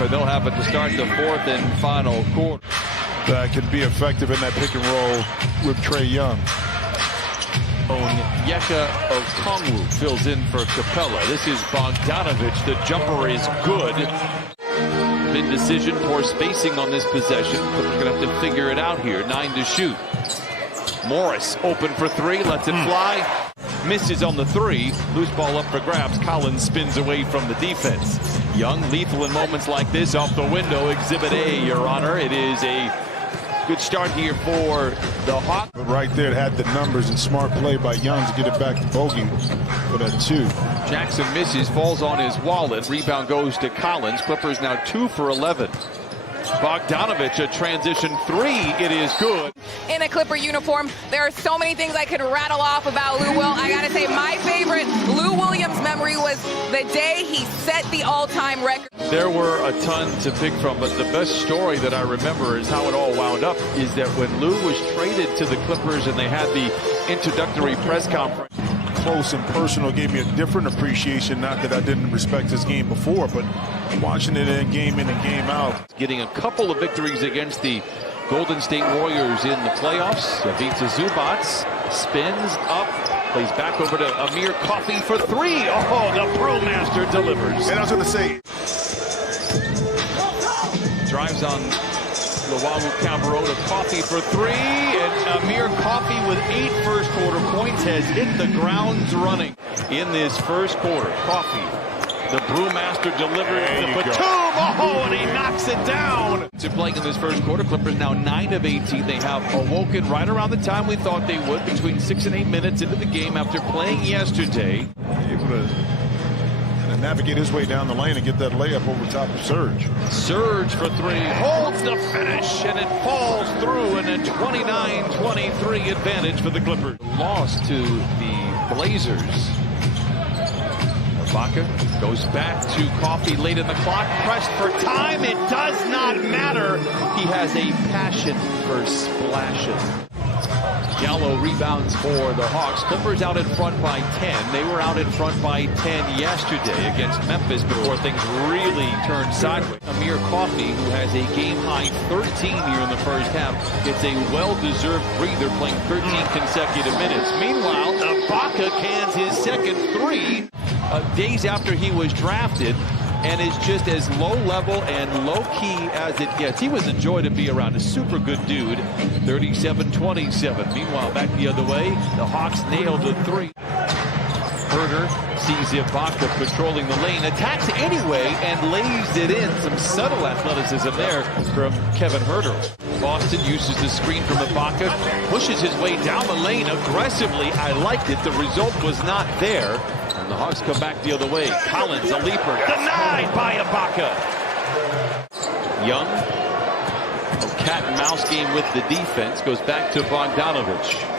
and they'll have it to start the fourth and final quarter. That can be effective in that pick and roll with Trae Young. Onyeka Okongwu fills in for Capella. This is Bogdanovic. The jumper is good. Indecision, poor spacing on this possession. But we're going to have to figure it out here. 9 to shoot. Morris open for three. Lets it fly. Misses on the three. Loose ball up for grabs. Collins spins away from the defense. Young lethal in moments like this. Off the window. Exhibit A, Your Honor. It is a good start here for the Hawks. But right there, it had the numbers and smart play by Young to get it back to Bogey for that 2. Jackson misses, falls on his wallet. Rebound goes to Collins. Clippers now 2 for 11. Bogdanovic, a transition 3. It is good. In a Clipper uniform, there are so many things I could rattle off about Lou Will. I gotta say, my favorite Lou Williams memory was the day he set the all-time record. There were a ton to pick from, but the best story that I remember is how it all wound up is that when Lou was traded to the Clippers and they had the introductory press conference. Close and personal, gave me a different appreciation. Not that I didn't respect his game before, but watching it in and game out. Getting a couple of victories against the Golden State Warriors in the playoffs. Ivica Zubac spins up, plays back over to Amir Coffey for 3. Oh, the brewmaster delivers. And I was going to say, drives on Luau Cabarrota. Coffey for 3, and Amir Coffey with 8 first quarter points has hit the ground running in this first quarter. Coffey, the brewmaster, delivers the Batum. Oh, and he knocks it down. To playing in this first quarter, Clippers now 9 of 18. They have awoken right around the time we thought they would, between 6 and 8 minutes into the game after playing yesterday. Able to navigate his way down the lane and get that layup over top of Serge. Serge for 3, holds the finish, and it falls through, and a 29-23 advantage for the Clippers. Lost to the Blazers. Ibaka goes back to Coffey late in the clock, pressed for time. It does not matter. He has a passion for splashing. Gallo rebounds for the Hawks. Clippers out in front by 10. They were out in front by 10 yesterday against Memphis before things really turned sideways. Amir Coffey, who has a game-high 13 here in the first half, gets a well-deserved breather, playing 13 consecutive minutes. Meanwhile, Ibaka cans his second 3 days after he was drafted, and is just as low-level and low-key as it gets. He was a joy to be around. A super good dude. 37-27. Meanwhile, back the other way, the Hawks nailed the 3. Herter sees Ibaka patrolling the lane, attacks anyway, and lays it in. Some subtle athleticism there from Kevin Herter. Boston uses the screen from Ibaka, pushes his way down the lane aggressively. I liked it. The result was not there. And the Hawks come back the other way. Collins, a leaper, denied by Ibaka. Young, a cat and mouse game with the defense, goes back to Bogdanovic.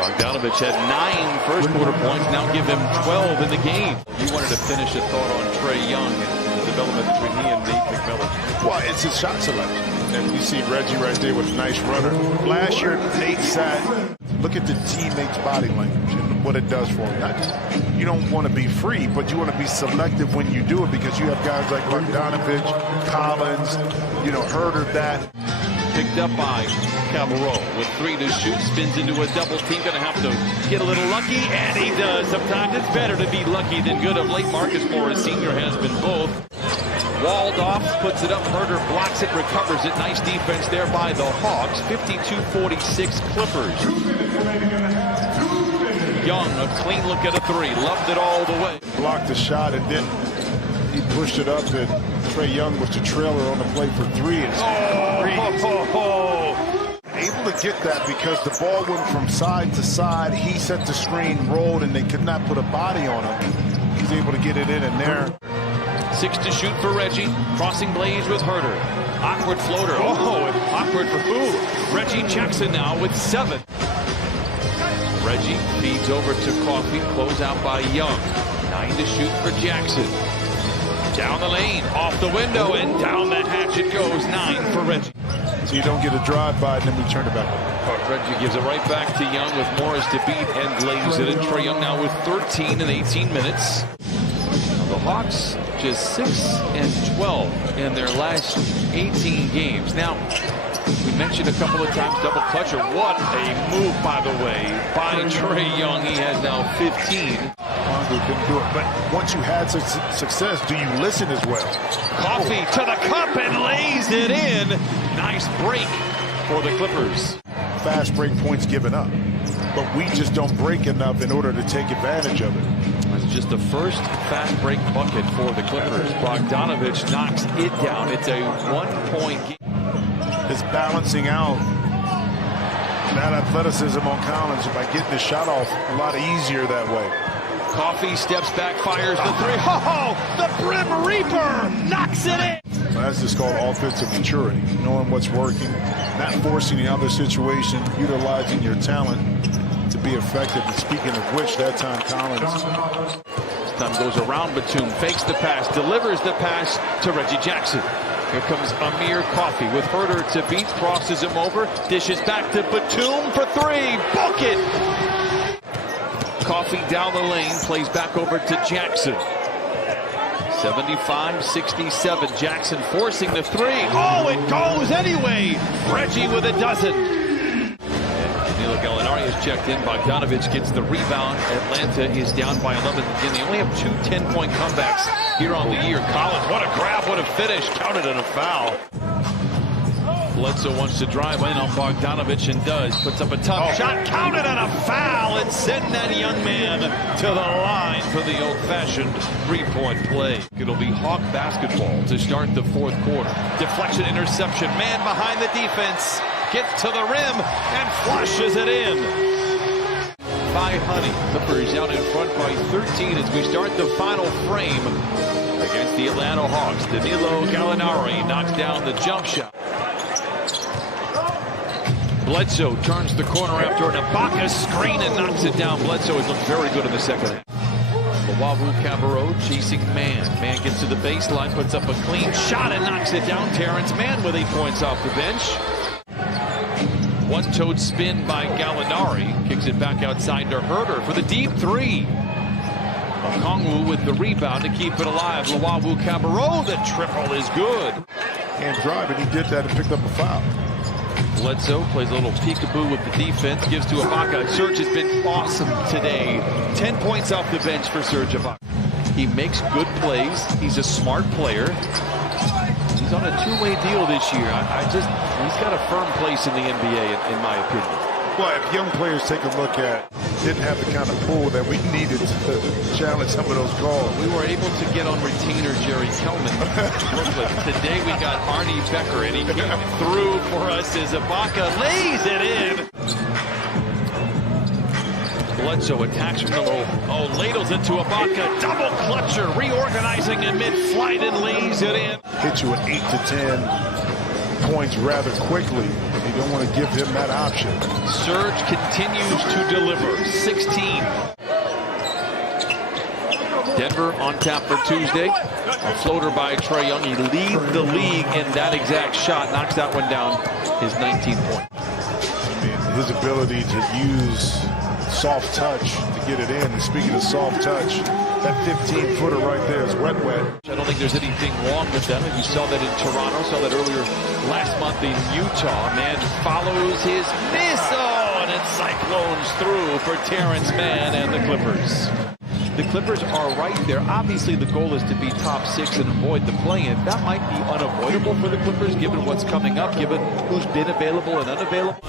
Bogdanovic had 9 first quarter points, now give him 12 in the game. You wanted to finish a thought on Trae Young and the development between he and Nate McMillan. Well, it's his shot selection. And you see Reggie right there with a nice runner. Last year, Nate sat, look at the teammates' body language and what it does for him. Not just, you don't want to be free, but you want to be selective when you do it, because you have guys like Bogdanovic, Collins, Herter that. Picked up by Cabarrot with 3 to shoot, spins into a double team. Going to have to get a little lucky, and he does. Sometimes it's better to be lucky than good. Of late, Marcus Morris Sr. has been both. Walled off, puts it up. Herter blocks it, recovers it. Nice defense there by the Hawks. 52-46 Clippers. Young, a clean look at a 3. Loved it all the way. Blocked the shot, and then he pushed it up, and Trae Young was the trailer on the play for 3. Able to get that because the ball went from side to side. He set the screen, rolled, and they could not put a body on him. He's able to get it in and there. 6 to shoot for Reggie. Crossing Blaze with Herter. Awkward floater. Oh, awkward for who? Reggie Jackson now with 7. Reggie feeds over to Coffey. Close out by Young. 9 to shoot for Jackson. Down the lane, off the window, and down the hatch it goes. 9 for Reggie. So you don't get a drive-by, and then we turn it back. Reggie gives it right back to Young with Morris to beat and lays it in. Trae Young now with 13 in 18 minutes. The Hawks just 6 and 12 in their last 18 games. Now, we mentioned a couple of times double clutcher. What a move, by the way, by Trae Young. He has now 15. Kongu couldn't do it. But once you had such success, do you listen as well? Coffee to the cup and lays it in. Nice break for the Clippers. Fast break points given up. But we just don't break enough in order to take advantage of it. That's just the first fast break bucket for the Clippers. Bogdanovich knocks it down. It's a 1-point game. Is balancing out that athleticism on Collins by getting the shot off a lot easier that way. Coffee steps back, fires the three. Oh, the Brim Reaper knocks it in. So that's just called offensive maturity, knowing what's working, not forcing the other situation, utilizing your talent to be effective. And speaking of which, that time Collins. This time goes around Batum, fakes the pass, delivers the pass to Reggie Jackson. Here comes Amir Coffey with Herter to beat, crosses him over, dishes back to Batum for three. Book it! Coffey down the lane, plays back over to Jackson. 75-67. Jackson forcing the three. Oh, it goes anyway! Reggie with a dozen. Danilo Gallinari is checked in. Bogdanovich gets the rebound. Atlanta is down by 11 again. They only have 2 10-point comebacks here on the year. Collins, what a grab, what a finish. Counted and a foul. Bledsoe wants to drive in on Bogdanovich and does. Puts up a tough shot. Counted and a foul. And send that young man to the line for the old-fashioned three-point play. It'll be Hawk basketball to start the fourth quarter. Deflection, interception. Man behind the defense. Gets to the rim and flushes it in. By Honey. Clippers out in front by 13 as we start the final frame against the Atlanta Hawks. Danilo Gallinari knocks down the jump shot. Bledsoe turns the corner after an Ibaka screen and knocks it down. Bledsoe has looked very good in the second half. Luwawu-Cabarrot chasing Man. Man gets to the baseline, puts up a clean shot and knocks it down. Terrence Mann with 8 points off the bench. One-toed spin by Gallinari. Kicks it back outside to Herter for the deep three. Okongwu with the rebound to keep it alive. Luwawu-Cabarrot, the triple is good. And drive, and he did that and picked up a foul. Bledsoe plays a little peekaboo with the defense, gives to Ibaka. Serge has been awesome today. 10 points off the bench for Serge Ibaka. He makes good plays. He's a smart player. He's on a two-way deal this year. He's got a firm place in the NBA, in my opinion. Well, if young players take a look at, didn't have the kind of pull that we needed to challenge some of those calls. We were able to get on retainer Jerry Kelman. Today we got Arnie Becker, and he came through for us as Ibaka lays it in. Bledsoe attacks from the low. Oh, ladles it to Ibaka. Double clutcher, reorganizing in mid-flight and lays it in. Hit you at 8 to 10 points rather quickly. You don't want to give him that option. Serge continues to deliver. 16. Denver on tap for Tuesday. A floater by Trae Young. He leads the league in that exact shot. Knocks that one down. His 19th point. I mean, his ability to use soft touch to get it in. And speaking of soft touch, that 15-footer right there is wet. I don't think there's anything wrong with them. You saw that in Toronto, saw that earlier last month in Utah. Man follows his miss. Oh, and it cyclones through for Terrence Mann and the Clippers. The Clippers are right there. Obviously, the goal is to be top 6 and avoid the play-in. That might be unavoidable for the Clippers, given what's coming up, given who's been available and unavailable.